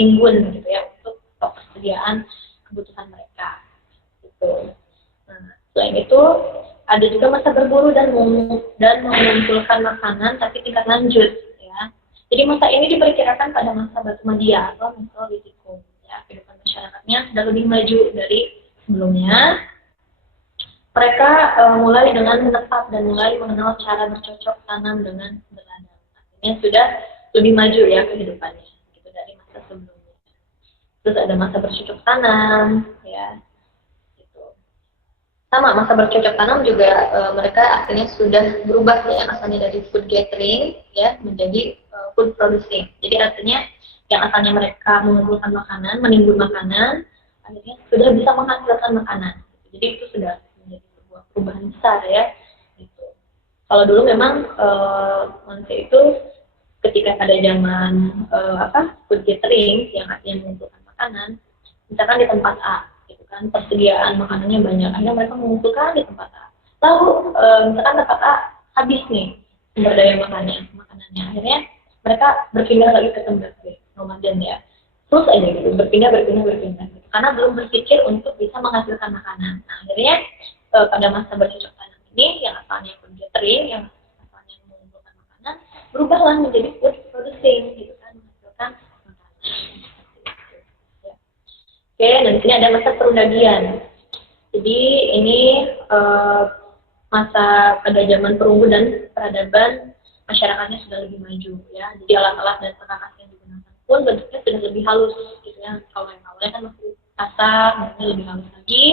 menimbun gitu ya untuk persediaan kebutuhan mereka gitu. Nah, selain itu ada juga masa berburu dan mengumpulkan makanan tapi tingkat lanjut ya. Jadi masa ini diperkirakan pada masa batu media atau mesolitikum ya. Kehidupan masyarakatnya sudah lebih maju dari sebelumnya. Mereka mulai dengan menetap dan mulai mengenal cara bercocok tanam dengan berladang. Artinya sudah lebih maju ya kehidupannya gitu dari masa sebelumnya. Terus ada masa bercocok tanam ya. Gitu. Sama masa bercocok tanam juga mereka akhirnya sudah berubah ya asalnya dari food gathering ya menjadi food producing. Jadi artinya yang asalnya mereka mengumpulkan makanan, menimbun makanan, akhirnya sudah bisa menghasilkan makanan. Jadi itu sudah perubahan besar ya gitu. Kalau dulu memang manusia itu ketika pada zaman food gathering yang artinya mengumpulkan makanan, misalkan di tempat A gitu kan persediaan makanannya banyak, akhirnya mereka mengumpulkan di tempat A. Lalu misalkan tempat A habis nih sumber daya makanannya, akhirnya mereka berpindah lagi ke tempat B, nomaden ya. Terus aja gitu, berpindah gitu. Karena belum berpikir untuk bisa menghasilkan makanan. Nah, akhirnya pada masa bercocok tanam ini yang asalnya food gathering, yang asalnya mengumpulkan makanan, berubahlah menjadi food producing gitu kan, menghasilkan makanan. Ya. Oke, dan di sini ada masa perundagian. Jadi ini masa pada zaman perunggu dan peradaban masyarakatnya sudah lebih maju ya. Jadi alat-alat dan perkakas yang digunakan pun bentuknya sudah lebih halus gitu ya. Kalau yang awalnya kan masih kasar, bentuknya lebih halus lagi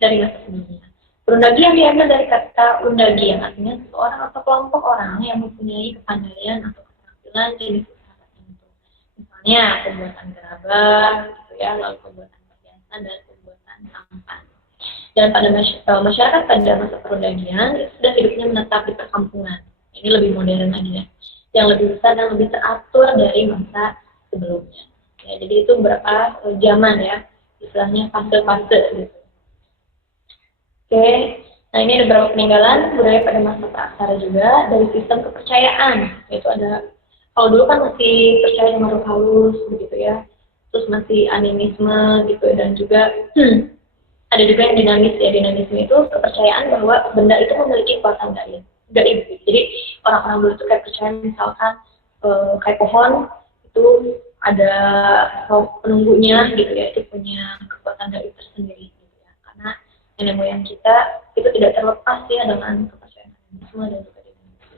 dari masa sebelumnya. Perundagi yang diambil dari kata undagi yang artinya seseorang atau kelompok orang yang mempunyai kepandaian atau keterampilan jenis usaha tertentu. Misalnya pembuatan gerabah, gitu ya, lalu pembuatan perhiasan dan pembuatan sampan. Dan pada masyarakat pada masa perundagian itu sudah hidupnya menetap di perkampungan. Ini lebih modern lagi ya, yang lebih besar dan lebih teratur dari masa sebelumnya. Ya, jadi itu beberapa zaman ya, istilahnya fase-fase gitu. Oke, nah ini ada beberapa peninggalan budaya pada masa praksara juga dari sistem kepercayaan. Yaitu ada, kalau dulu kan masih percaya dengan makhluk halus begitu ya, terus masih animisme gitu, dan juga ada juga yang dinamis ya. Dinamisme itu kepercayaan bahwa benda itu memiliki kekuatan gaib. Jadi orang-orang dulu itu kayak percaya misalkan kayak pohon itu ada penunggunya gitu ya, itu punya kekuatan gaib tersendiri. Nenek moyang kita itu tidak terlepas ya dengan kepercayaan semua dan juga dinamisme.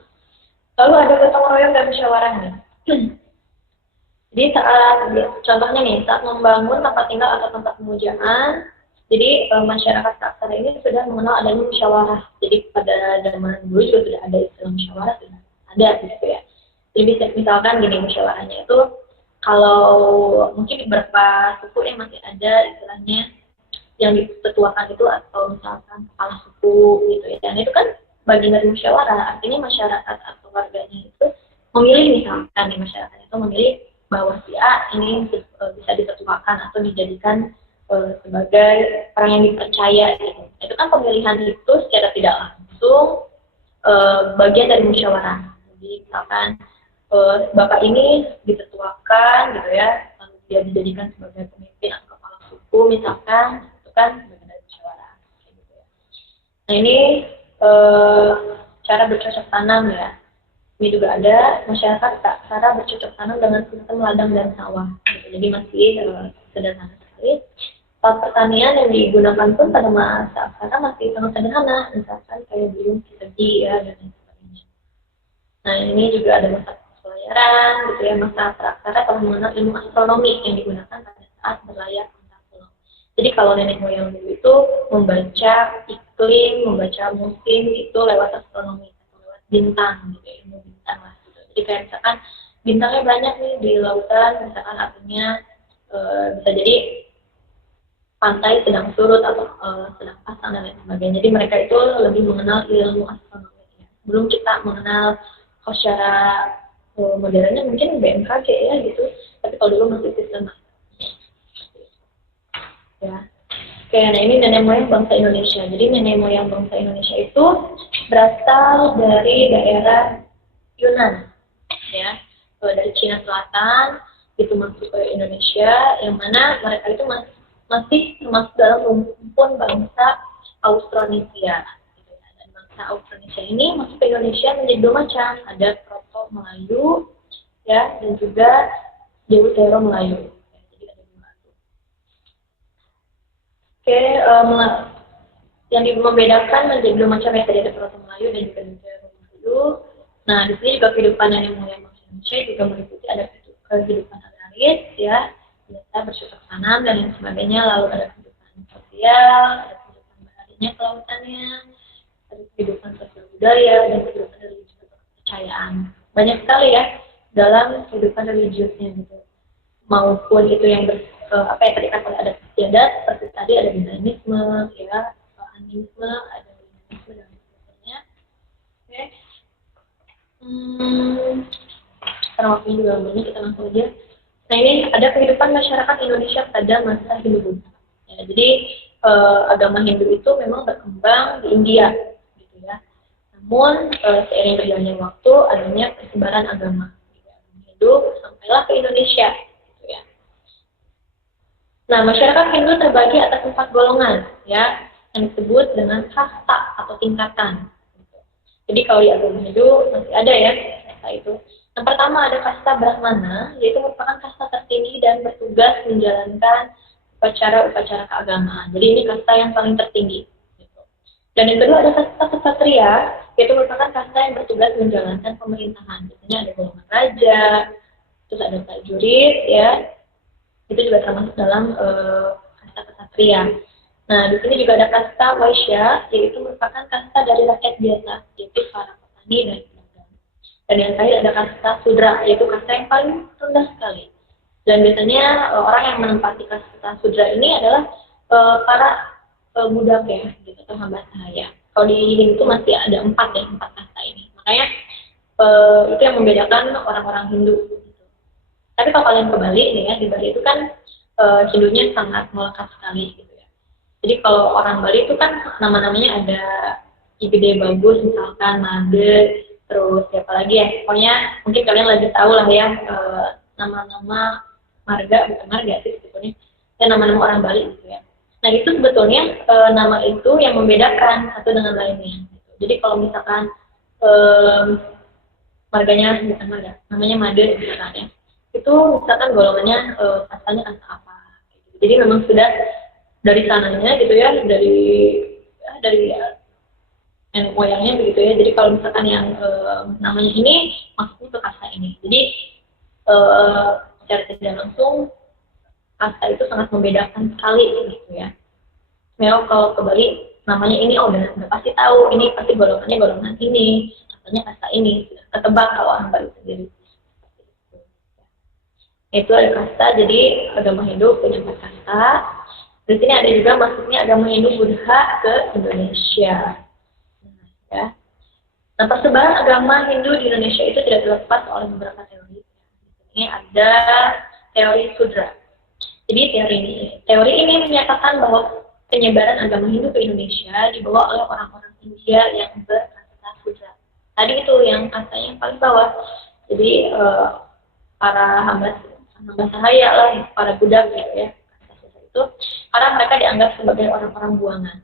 Lalu ada gotong royong dan musyawarahnya. Jadi contohnya nih saat membangun tempat tinggal atau tempat pemujaan, jadi masyarakat praksara ini sudah mengenal adanya musyawarah. Jadi pada zaman dulu juga sudah ada istilah musyawarah, sudah ada gitu ya. Jadi misalkan gini, musyawarahnya itu kalau mungkin beberapa suku yang masih ada istilahnya yang diketuakan itu atau misalkan kepala suku gitu ya, dan itu kan bagian dari musyawarah. Artinya masyarakat atau warganya itu memilih, misalkan di masyarakat itu memilih bahwa si A ini bisa diketuakan atau dijadikan sebagai orang yang dipercaya gitu. Itu kan pemilihan itu secara tidak langsung bagian dari musyawarah. Jadi misalkan bapak ini diketuakan gitu ya, lalu dia dijadikan sebagai pemimpin atau kepala suku misalkan, kan mengenai musyawarah gitu ya. Nah ini cara bercocok tanam ya. Ini juga ada masyarakat cara bercocok tanam dengan sistem ladang dan sawah gitu. Jadi masih sederhana sekali. Alat pertanian yang digunakan pun pada masa sekarang masih sangat sederhana, misalkan kayak biung, kisegi ya dan lain sebagainya. Nah ini juga ada masa pelayaran gitu ya, masa praksara telah mengenal ilmu astronomi yang digunakan pada saat berlayar. Jadi kalau nenek moyang dulu itu membaca iklim, membaca musim itu lewat astronomi atau lewat bintang gitu ya, ilmu bintang lah gitu. Jadi kayak misalkan bintangnya banyak nih di lautan, misalkan artinya bisa jadi pantai sedang surut atau sedang pasang dan lain sebagainya. Jadi mereka itu lebih mengenal ilmu astronomi. Ya. Belum kita mengenal secara modernnya mungkin BMKG ya gitu, tapi kalau dulu masih sistem. Ya. Oke, nah ini nenek moyang bangsa Indonesia. Jadi nenek moyang bangsa Indonesia itu berasal dari daerah Yunan, ya, dari Cina Selatan itu masuk ke Indonesia, yang mana mereka itu masih termasuk dalam rumpun bangsa Austronesia. Gitu ya. Dan bangsa Austronesia ini masuk ke Indonesia menjadi dua macam, ada Proto Melayu, ya, dan juga Deutero Melayu. Jadi ada dua. Oke, yang membedakan menjadi dua macam ya, tadi ada Proto Melayu dan juga Deutero Melayu. Nah, di sini juga kehidupan yang mulia manusia juga meliputi ada kehidupan agraris, ya, biasa bercocok tanam dan lain sebagainya. Lalu ada kehidupan sosial, ada kehidupan baharinya, kelautannya, ada kehidupan sosial budaya, dan kehidupan religius atau kepercayaan. Banyak sekali ya dalam kehidupan religiusnya gitu. Maupun itu yang tadi kata ada istiadat, seperti tadi ada dinamisme, ya, animisme, ada dinamisme dan sebagainya. Oke. Karena waktunya juga banyak, kita langsung aja. Nah, ini ada kehidupan masyarakat Indonesia pada masa Hindu-Buddha. Ya, jadi agama Hindu itu memang berkembang di India, gitu ya. Namun seiring berjalannya waktu, adanya persebaran agama Hindu sampailah ke Indonesia, gitu ya. Nah, masyarakat Hindu terbagi atas 4 golongan, ya, yang disebut dengan kasta atau tingkatan. Gitu. Jadi kalau di agama Hindu masih ada ya kasta itu. Yang pertama ada kasta Brahmana, yaitu merupakan kasta tertinggi dan bertugas menjalankan upacara-upacara keagamaan. Jadi ini kasta yang paling tertinggi. Gitu. Dan yang kedua ada kasta Ksatria, yaitu merupakan kasta yang bertugas menjalankan pemerintahan. Biasanya ada golongan raja, terus ada prajurit, ya. Itu juga termasuk dalam kasta Ksatria. Nah, di sini juga ada kasta Waisya, yaitu merupakan kasta dari rakyat biasa, yaitu para petani dan pedagang. Dan yang terakhir ada kasta Sudra, yaitu kasta yang paling rendah sekali. Dan biasanya orang yang menempati kasta Sudra ini adalah para budak ya, gitu, atau hamba sahaya. Kalau di Hindu masih ada 4 kasta ini. Makanya itu yang membedakan orang-orang Hindu. Gitu. Tapi kalau kalian ke Bali nih ya, di Bali itu kan Hindunya sangat melekat sekali gitu ya. Jadi kalau orang Bali itu kan nama-namanya ada Igede Bagus, misalkan Made, terus siapa lagi ya, pokoknya mungkin kalian lagi tahu lah ya nama-nama marga, bukan marga sih sebetulnya, dan nama-nama orang Bali gitu ya. Nah itu sebetulnya nama itu yang membedakan satu dengan lainnya. Gitu. Jadi kalau misalkan marganya bukan marga, namanya Made misalkan ya, itu misalkan golongannya kastanya kasta apa. Gitu. Jadi memang sudah dari sananya gitu ya, dari moyangnya begitu ya. Jadi kalau misalkan yang namanya ini masuknya ke kasta ini. Jadi secara tidak langsung kasta itu sangat membedakan sekali gitu ya. Memang kalau ke Bali namanya ini udah pasti tahu ini pasti golongannya golongan ini, kastanya kasta ini, sudah ketebak kalau orang Bali sendiri. Itu ada kasta, jadi agama Hindu punya 4 kasta. Di sini ada juga masuknya agama Hindu Buddha ke Indonesia. Ya. Nah, persebaran agama Hindu di Indonesia itu tidak terlepas oleh beberapa teori. Ini ada teori Sudra. Jadi teori ini menyatakan bahwa penyebaran agama Hindu ke Indonesia dibawa oleh orang-orang India yang berkasta Sudra. Tadi itu yang kastanya yang paling bawah. Jadi para hamba sahaya lah, para budak ya, kasta Sudra itu, karena mereka dianggap sebagai orang-orang buangan.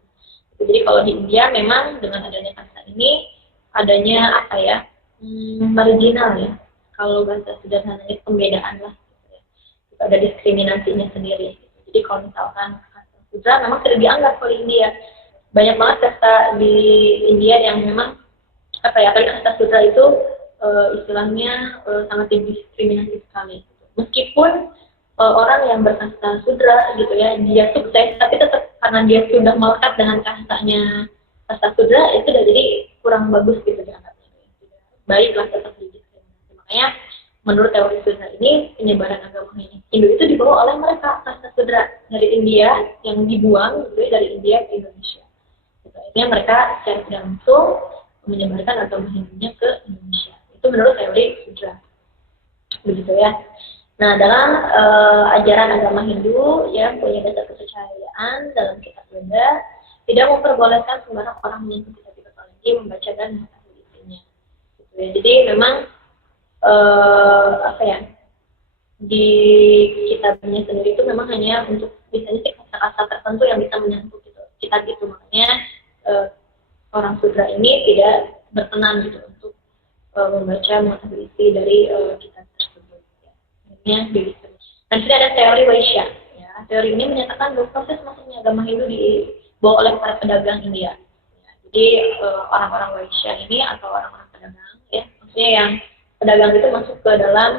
Jadi kalau di India memang dengan adanya kasta ini adanya apa ya, marginal ya. Kalau bahasa sederhananya pembedaan lah, gitu ya. Ada diskriminasinya sendiri. Jadi kalau misalkan kasta Sudra memang tidak dianggap oleh India. Banyak banget kasta di India yang memang apa ya, kalau kasta Sudra itu istilahnya sangat didiskriminasi sekali. Gitu. Meskipun orang yang berkasta Sudra gitu ya, dia sukses, tapi tetap karena dia sudah melekat dengan kastanya kasta Sudra, itu udah jadi kurang bagus gitu dianggapnya. Baiklah tetap didiskriminasi. Makanya menurut teori Sudra ini penyebaran agama Hindu itu dibawa oleh mereka kasta Sudra dari India yang dibuang gitu ya, dari India ke Indonesia. Gitu. Akhirnya mereka secara tidak langsung menyebarkan agama Hindunya ke Indonesia. Itu menurut teori Sudra. Begitu ya. Nah, dalam ajaran agama Hindu yang punya dasar kepercayaan dalam kitab Veda, tidak memperbolehkan sembarang orang menyentuh kitab apalagi membaca dan mengetahui isinya. Gitu ya. Jadi memang apa ya, di kitabnya sendiri itu memang hanya untuk misalnya sih kata-kata tertentu yang bisa menyentuh gitu kitab itu, makanya orang sudra ini tidak berkenan gitu untuk membaca mengetahui isi dari kitab tersebut. Ya. Begitu. Dan sini ada teori Vaishya. Ya. Teori ini menyatakan bahwa proses masuknya agama Hindu dibawa oleh para pedagang India. Ya. Jadi orang-orang Vaishya ini atau orang-orang pedagang, ya, maksudnya yang pedagang itu masuk ke dalam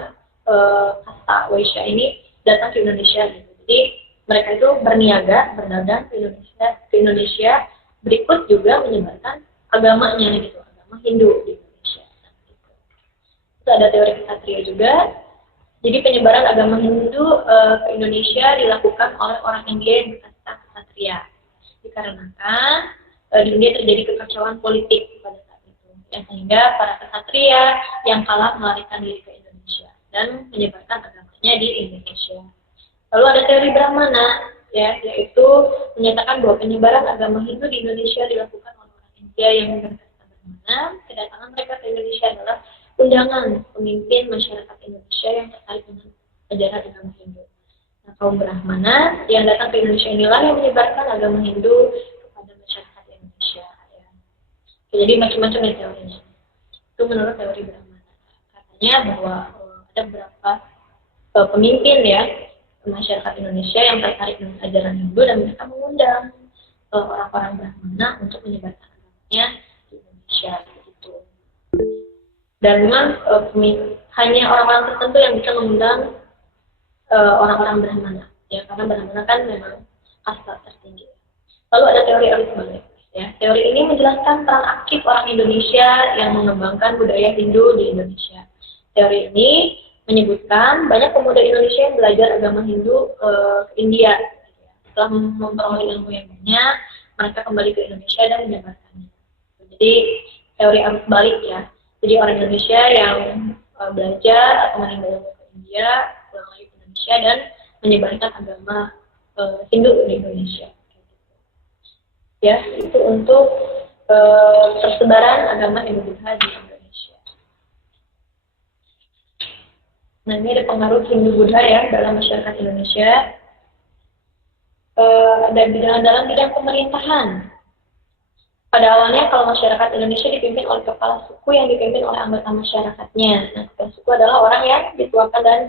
kasta Vaishya ini datang ke Indonesia. Gitu. Jadi mereka itu berniaga, berdagang ke Indonesia, berikut juga menyebarkan agamanya gitu, agama Hindu di Indonesia. Itu ada teori Ksatria juga. Jadi penyebaran agama Hindu ke Indonesia dilakukan oleh orang India yang berkasta Ksatria. Dikarenakan di India terjadi kekacauan politik pada saat itu, ya, sehingga para Ksatria yang kalah melarikan diri ke Indonesia dan menyebarkan agamanya di Indonesia. Lalu ada teori Brahmana, ya, yaitu menyatakan bahwa penyebaran agama Hindu di Indonesia dilakukan oleh orang India yang berkasta Brahmana. Kedatangan mereka ke Indonesia adalah undangan pemimpin masyarakat Indonesia yang tertarik dengan ajaran agama Hindu. Nah, kaum Brahmana yang datang ke Indonesia inilah yang menyebarkan agama Hindu kepada masyarakat Indonesia. Ya. Jadi macam-macam ya teorinya. Itu menurut teori Brahmana. Katanya bahwa ada beberapa pemimpin ya masyarakat Indonesia yang tertarik dengan ajaran Hindu dan mereka mengundang orang-orang Brahmana untuk menyebarkan agamanya di Indonesia. Gitu. Dan memang hanya orang-orang tertentu yang bisa mengundang orang-orang Brahmana, ya, karena Brahmana kan memang kasta tertinggi. Lalu ada teori arus balik. Ya. Teori ini menjelaskan peran aktif orang Indonesia yang mengembangkan budaya Hindu di Indonesia. Teori ini menyebutkan banyak pemuda Indonesia yang belajar agama Hindu ke India. Setelah memperoleh ilmu yang banyak, mereka kembali ke Indonesia dan menyebarkannya. Jadi teori arus balik ya. Jadi orang Indonesia yang belajar atau meninggal ke India, pulang lagi ke Indonesia dan menyebarkan agama Hindu di Indonesia. Ya, itu untuk persebaran agama Hindu Buddha di Indonesia. Nah, ini ada pengaruh Hindu Buddha ya dalam masyarakat Indonesia. Ada dalam bidang pemerintahan. Pada awalnya kalau masyarakat Indonesia dipimpin oleh kepala suku yang dipimpin oleh anggota masyarakatnya. Nah, kepala suku adalah orang yang dituakan dan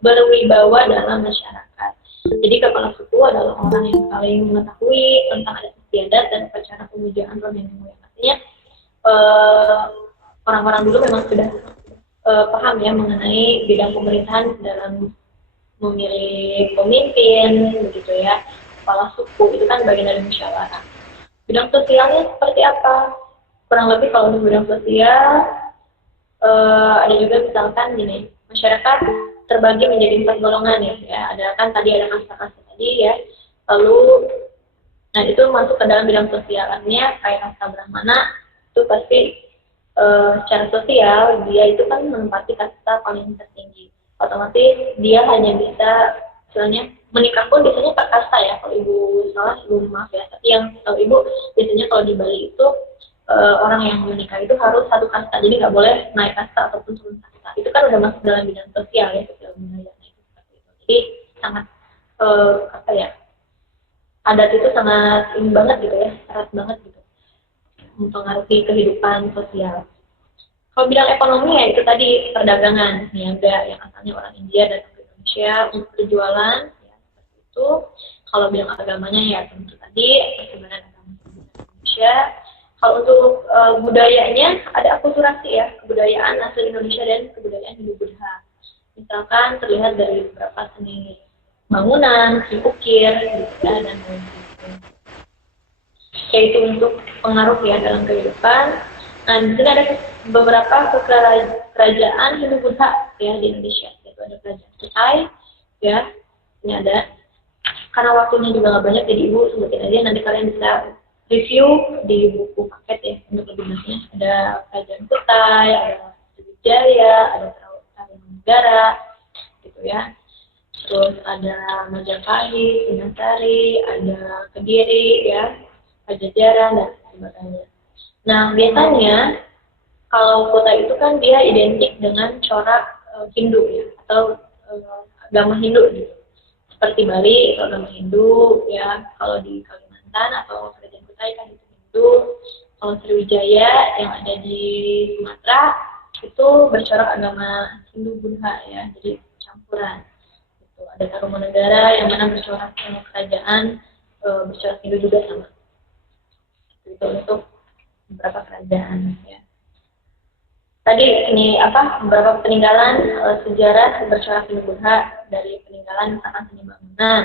berwibawa dalam masyarakat. Jadi kepala suku adalah orang yang paling mengetahui tentang adat istiadat dan upacara pemujaan roh nenek moyang. Artinya orang-orang dulu memang sudah paham ya mengenai bidang pemerintahan dalam memilih pemimpin, begitu ya. Kepala suku itu kan bagian dari musyawarah. Bidang sosialnya seperti apa? Kurang lebih kalau untuk bidang sosial ada juga misalkan gini, masyarakat terbagi menjadi 4 golongan ya. Ada kan tadi ada kasta-kasta tadi ya. Lalu, nah itu masuk ke dalam bidang sosialnya kayak kasta Brahmana itu pasti secara sosial dia itu kan menempati kasta paling tertinggi. Otomatis dia hanya bisa misalnya menikah pun biasanya per kasta ya. Kalau ibu salah, ibu maaf ya. Tapi yang tahu ibu biasanya kalau di Bali itu orang yang menikah itu harus satu kasta, jadi nggak boleh naik kasta ataupun turun kasta. Itu kan udah masuk dalam bidang sosial ya, sosial budaya. Jadi sangat apa ya? Adat itu sangat ini banget gitu ya, erat banget gitu, mempengaruhi kehidupan sosial. Kalau bidang ekonomi ya itu tadi perdagangan, niaga yang asalnya orang India datang ke Indonesia untuk berjualan. Itu kalau bidang agamanya ya tentu tadi persebaran agama Indonesia. Kalau untuk budayanya ada akulturasi ya, kebudayaan asli Indonesia dan kebudayaan Hindu Buddha. Misalkan terlihat dari beberapa seni bangunan, seni ukir, dan lain-lain. Yaitu untuk pengaruh ya dalam kehidupan. Nah, di sini ada beberapa kerajaan Hindu Buddha ya di Indonesia. Yaitu ada kerajaan Kutai ya, ini ada. Karena waktunya juga nggak banyak, jadi ibu sebutin aja, nanti kalian bisa review di buku paket ya untuk lebih banyak. Ada kerajaan Kutai, ada Sriwijaya, ada Tarumanegara, gitu ya. Terus ada Majapahit, Singasari, ada Kediri ya, Pajajaran dan sebagainya. Nah biasanya kalau Kutai itu kan dia identik dengan corak Hindu ya, atau agama Hindu gitu. Seperti Bali itu agama Hindu ya, kalau di Kalimantan atau Kerajaan Kutai kan itu Hindu. Kalau Sriwijaya yang ada di Sumatera itu bercorak agama Hindu Buddha ya, jadi campuran. Gitu. Ada Tarumanegara yang mana bercorak kerajaan bercorak Hindu juga sama. Itu untuk beberapa kerajaan ya. Tadi ini beberapa peninggalan sejarah bercorak Hindu Buddha dari peninggalan misalkan seni bangunan,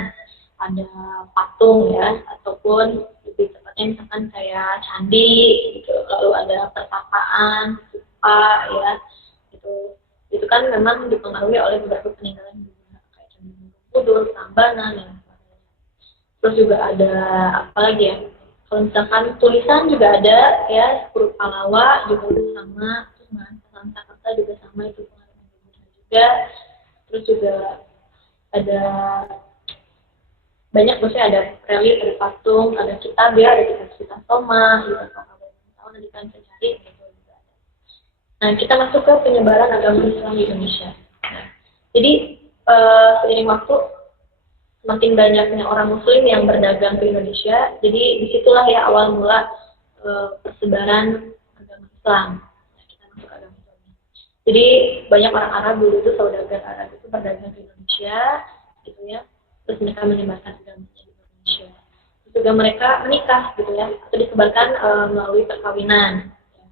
ada patung ya, ataupun lebih tepatnya misalkan kayak candi gitu, lalu ada pertapaan, stupa ya, itu kan memang dipengaruhi oleh beberapa peninggalan Hindu Buddha kayak candi Borobudur, Prambanan dan sebagainya. Terus juga ada apa lagi ya? Kalau misalkan tulisan juga ada ya, huruf Pallawa juga sama, terus bahasa Sanskerta juga sama, itu pengaruh juga. Terus juga ada banyak, maksudnya ada relief, ada patung, ada kitab ya, ada kitab Soma, gitu. Kalau nanti kan bisa cari gitu juga ada. Nah, kita masuk ke penyebaran agama Islam di Indonesia. Nah, jadi seiring waktu semakin banyaknya orang Muslim yang berdagang ke Indonesia, jadi disitulah ya awal mula persebaran agama Islam. Nah, kita masuk ke agama Islam. Jadi banyak orang Arab dulu itu, saudagar Arab itu berdagang ke Indonesia, gitu ya. Terus mereka menyebarkan agamanya di Indonesia. Terus juga mereka menikah, gitu ya, atau disebarkan melalui perkawinan. Ya.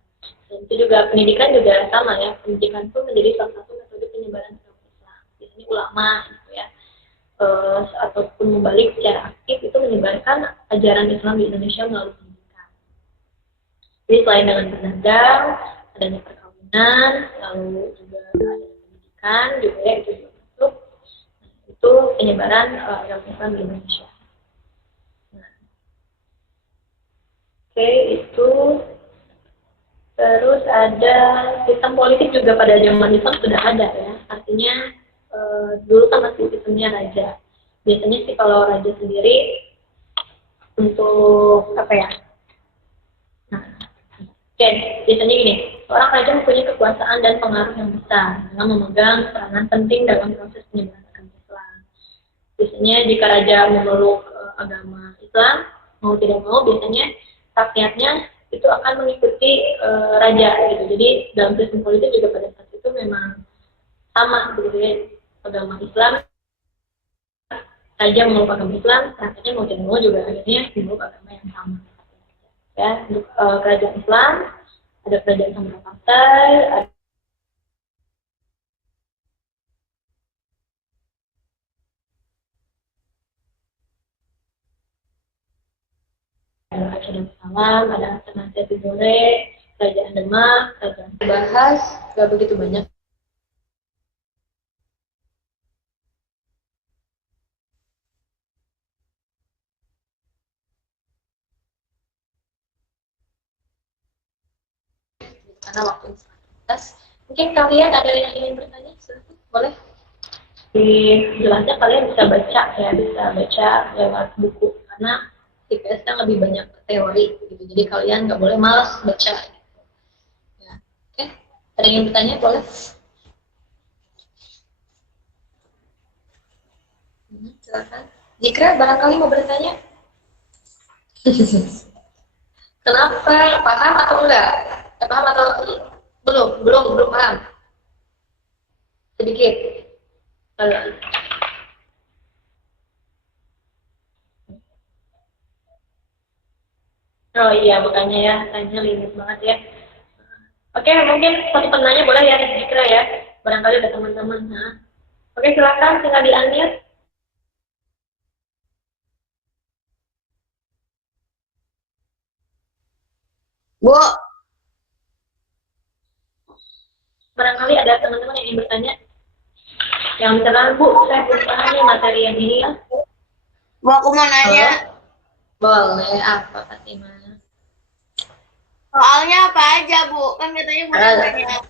Dan itu juga pendidikan juga sama ya. Pendidikan pun menjadi salah satu metode penyebaran agama Islam. Biasanya ulama, gitu ya. Ataupun membalik secara aktif itu menyebarkan ajaran Islam di Indonesia melalui pendidikan. Jadi selain dengan berdagang, adanya perkawinan, lalu juga ada pendidikan juga ya, itu juga masuk. Itu penyebaran agama Islam di Indonesia. Nah, oke, itu terus ada sistem politik juga pada zaman Islam sudah ada ya. Artinya dulu kan masih sistemnya raja. Biasanya sih kalau raja sendiri untuk apa ya? Nah, biasanya gini, seorang raja mempunyai kekuasaan dan pengaruh yang besar dengan memegang peranan penting dalam proses penyebaran agama Islam. Biasanya jika raja memeluk agama Islam, mau tidak mau biasanya rakyatnya itu akan mengikuti raja gitu. Jadi dalam sistem politik juga pada saat itu memang sama begitu ya. Agama Islam, raja memeluk agama Islam, rakyatnya mau tidak mau juga akhirnya memeluk agama yang sama. Ya, untuk kerajaan Islam ada kerajaan sama partai, ada kerajaan Salam, ada Nasihat Tidore, kerajaan Demak, kerajaan Bahas, gak begitu banyak. Karena waktu terbatas. Mungkin kalian ada yang ingin bertanya? Boleh? Jelasnya kalian bisa baca ya, bisa baca lewat buku karena IPS kan lebih banyak teori gitu. Jadi kalian nggak boleh malas baca. Gitu. Ya. Oke, ada yang bertanya boleh? Silakan. Jika barangkali mau bertanya. Kenapa? Paham atau enggak? Paham atau belum paham? Sedikit. Oh iya, bukannya ya, tanya limit banget ya. Oke, mungkin satu penanya boleh ya, Dikra ya. Barangkali ada teman-teman. Nah. Oke, silakan tinggal di-unmute. Bu. Barangkali ada teman-teman yang ingin bertanya. Yang misalkan, Bu, saya belum paham nih materi yang ini ya. Bu, aku mau nanya. Boleh, apa Fatimah? Soalnya apa aja, Bu? Kan katanya Bu nanya.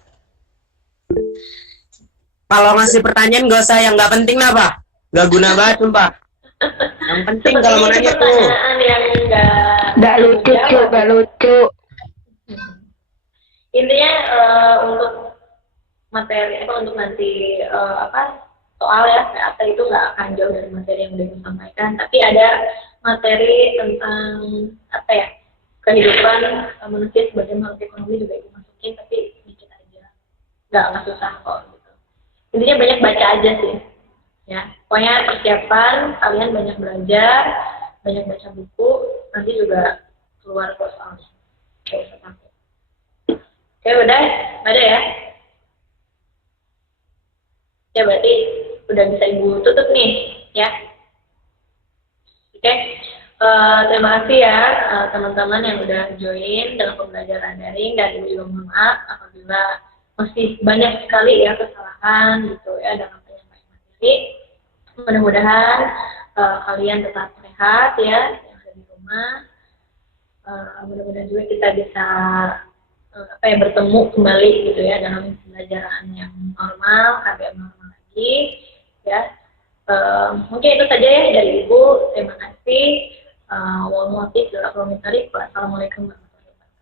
Kalau ngasih pertanyaan gak usah yang nggak penting lah, Pak. Nggak guna banget, sumpah. Yang penting kalau mau nanya tuh. Yang nggak lucu, tuh, nggak lucu. Intinya untuk materi untuk nanti soal ya, PAT itu nggak akan jauh dari materi yang udah Ibu sampaikan, tapi ada materi tentang apa ya, kehidupan manusia sebagai makhluk ekonomi juga Ibu masukin, tapi dikit aja, nggak susah kok gitu. Intinya banyak baca aja sih, ya. Pokoknya persiapan, kalian banyak belajar, banyak baca buku, nanti juga keluar kok soalnya. Oke, takut. Oke, udah, ada ya. Ya berarti udah bisa Ibu tutup nih, ya. Oke, terima kasih ya teman-teman yang udah join dalam pembelajaran daring, dan Ibu juga mohon maaf apabila masih banyak sekali ya kesalahan gitu ya dalam penyampaian materi. Mudah-mudahan kalian tetap sehat ya yang ada di rumah. Mudah-mudahan juga kita bisa bertemu kembali gitu ya dalam pembelajaran yang normal, KBM normal lagi ya. Mungkin itu saja ya dari Ibu. Terima kasih. Wassalamualaikum warahmatullahi wabarakatuh.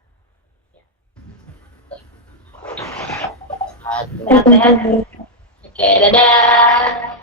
Sehat-sehat. Oke, dadah.